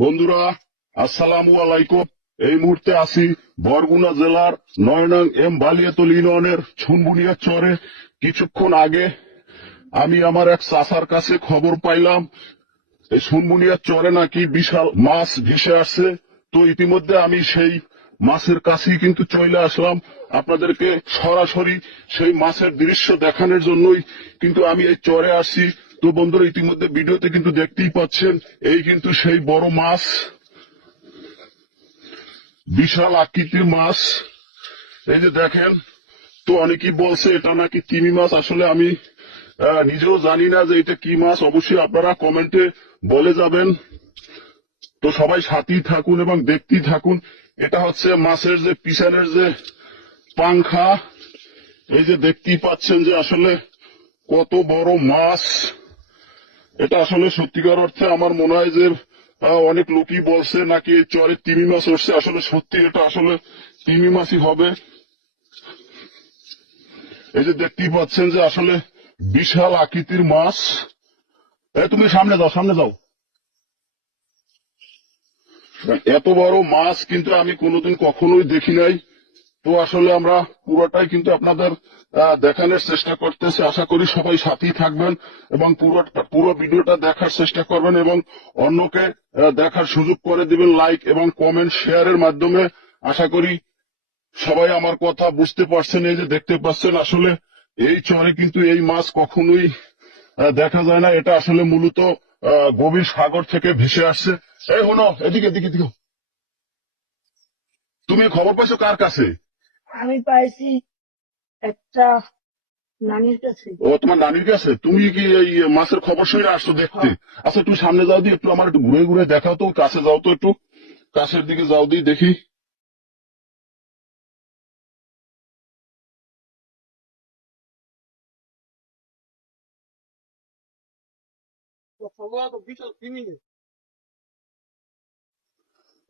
বন্ধুরা, আসসালামু আলাইকুম। এই মুহূর্তে আছি বরগুনা জেলার নয়নং এম বালিয়াতল ইউনিয়নের ছুনবুনিয়া চরে। কিছুক্ষণ আগে আমি আমার এক চাষার কাছে খবর পাইলাম, এই ছুনবুনিয়া চরে নাকি বিশাল মাছ ভেসে আসছে। তো ইতিমধ্যে আমি সেই মাছের কাছেই কিন্তু চলে আসলাম। আপনাদেরকে সরাসরি সেই মাছের দৃশ্য দেখানোর জন্যই কিন্তু আমি এই চরে আসছি। তো বন্ধুরা, ইতিমধ্যে ভিডিওতে কিন্তু দেখতেই পাচ্ছেন, এই কিন্তু সেই বড় মাছ। বিশাল আকৃতির মাছ। এই যে দেখেন, তো অনেকেই বলছে, এটা নাকি তিমি মাছ? আসলে আমি নিজেও জানি না যে এটা কি মাছ। অবশ্যই আপনারা কমেন্টে বলে যাবেন। তো সবাই সাথেই থাকুন এবং দেখতেই থাকুন। এটা হচ্ছে মাছের যে পিছনের যে পাংখা। এই যে দেখতেই পাচ্ছেন যে আসলে কত বড় মাছ। এটা আসলে সত্যিকার অর্থে আমার মনে হয় যে অনেক লোকই বলছে নাকি এই চরে তিমি মাছ উঠছে। আসলে সত্যি এটা আসলে তিমি মাছই হবে। এই যে দেখতেই পাচ্ছেন যে আসলে বিশাল আকৃতির মাছ। এ, তুমি সামনে যাও সামনে যাও। এত বড় মাছ কিন্তু আমি কোনোদিন কখনোই দেখি নাই। তো আসলে আমরা পুরোটাই কিন্তু আপনাদের দেখানোর চেষ্টা করতেছি। আশা করি সবাই সাথেই থাকবেন এবং পুরো পুরো ভিডিওটা দেখার চেষ্টা করবেন এবং অন্যকে দেখার সুযোগ করে দিবেন লাইক এবং কমেন্ট শেয়ারের মাধ্যমে। আশা করি সবাই আমার কথা বুঝতে পারছেন, এই যে দেখতে পাচ্ছেন, আসলে এই চরে কিন্তু এই মাছ কখনোই দেখা যায় না। এটা আসলে মূলত গভীর সাগর থেকে ভেসে আসছে। এই হনো, এদিকে এদিকে এদিকে। তুমি খবর পাইছো কার কাছে? আমি পাইছি একটা নানির কাছে। ও তোমার নানির কাছে? তুমি কি এই মাছের খবর শুনে আসছো দেখতে? আচ্ছা একটু সামনে যাও দিয়ে একটু আমার একটু ঘুরে ঘুরে দেখাও তো কাছে যাও তো একটু। কাছের দিকে যাও দিয়ে দেখি।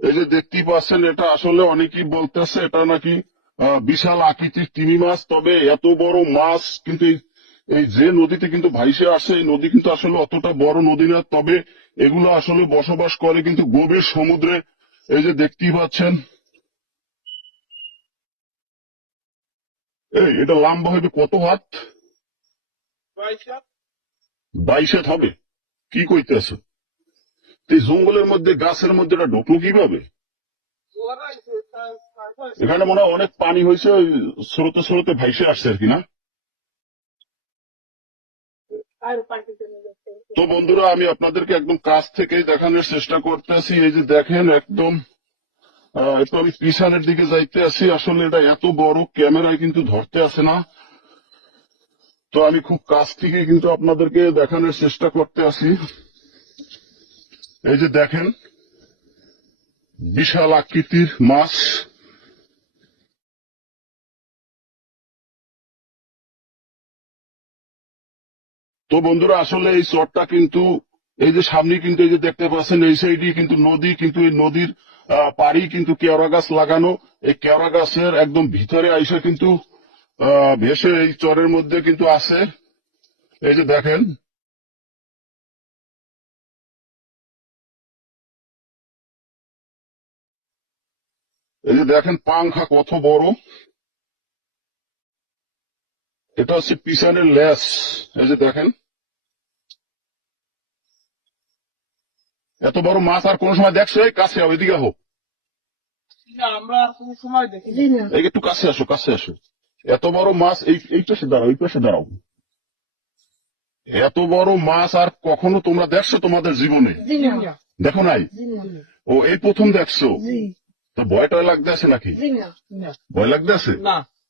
এই যে দেখতেই পাচ্ছেন এটা আসলে অনেকেই বলতেছে এটা নাকি বিশাল আকৃতির তিমি মাছ তবে এত বড় মাছ কিন্তু এই- যে নদীতে কিন্তু ভাইসে আসে এই নদী কিন্তু আসলে অতটা বড় নদী না তবে এগুলো আসলে বসবাস করে কিন্তু গভীর সমুদ্রে। এই যে দেখতেই পাচ্ছেন। এই এটা লম্বা হবে কত হাত? বাইশ হাত। হবে? কি কইতেছে? এই জঙ্গলের মধ্যে গাছের মধ্যে এটা ঢুকলো কীভাবে? এখানে মনে হয় অনেক পানি হয়েছে, ওই স্রোতে স্রোতে ভাইসে আসছে আর কি, না? তো বন্ধুরা, আমি আপনাদেরকে একদম কাছ থেকে দেখানোর চেষ্টা করতেছি। এই যে দেখেন, একদম একটু আমি পিছনের দিকে যাইতে আছি আসলে এটা এত বড় ক্যামেরায় কিন্তু ধরতে আসে না। তো আমি খুব কাছ থেকে কিন্তু আপনাদেরকে দেখানোর চেষ্টা করতে আছি এই যে দেখেন, বিশাল আকৃতির মাছ। তো বন্ধুরা, আসলে এই চরটা কিন্তু, এই যে সামনে কিন্তু এই যে দেখতে পাচ্ছেন, এই সাইডে কিন্তু নদী, কিন্তু এই নদীর পাড়ি কিন্তু কেওড়া গাছ লাগানো। এই কেওড়া গাছের একদম ভিতরে আইসা কিন্তু ভেসে এই চরের মধ্যে কিন্তু আছে এই যে দেখেন। এই যে দেখেন, পাংখা কত বড়। এটা হচ্ছে পিছনের লেস। এই যে দেখেন। এত বড় মাছ আর কোন সময় দেখছ? এই কাছে আও এদিকে হোক আমরা কোনো সময় দেখি জি না। এই একটু কাছে আসো কাছে আসো। এত বড় মাছ এই এই পাশে দাঁড়াও এই পাশে দাঁড়াও। এত বড় মাছ আর কখনো তোমরা দেখছ তোমাদের জীবনে? দেখো নাই? ও এই প্রথম দেখছ? তো ভয় টয় লাগতেছে নাকি? ভয় লাগতেছে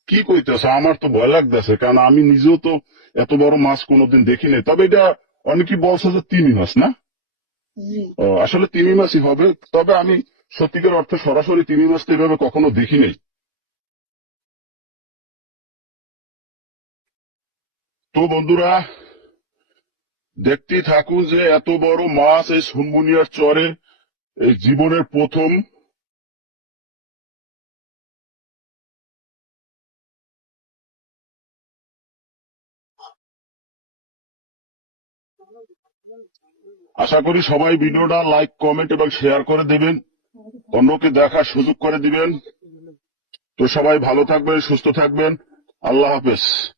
কি কইতেছে? আমার তো ভয় লাগতেছে কারণ আমি নিজেও তো এত বড় মাছ কোনোদিন দেখি নাই তবে এটা অনেকেই বলছে যে তিমি মাছ না? আসলে তিমি মাছই হবে, তবে আমি সত্যিকার অর্থে সরাসরি তিমি মাছ তো এভাবে কখনো দেখি নাই তো বন্ধুরা, দেখতেই থাকুন যে এত বড় মাছ এই সুনমুনিয়ার চরে, এই জীবনের প্রথম আশা করি সবাই ভিডিওটা লাইক কমেন্ট এবং শেয়ার করে দেবেন। অন্যকে দেখার সুযোগ করে দিবেন। তো সবাই ভালো থাকবেন, সুস্থ থাকবেন। আল্লাহ হাফেজ।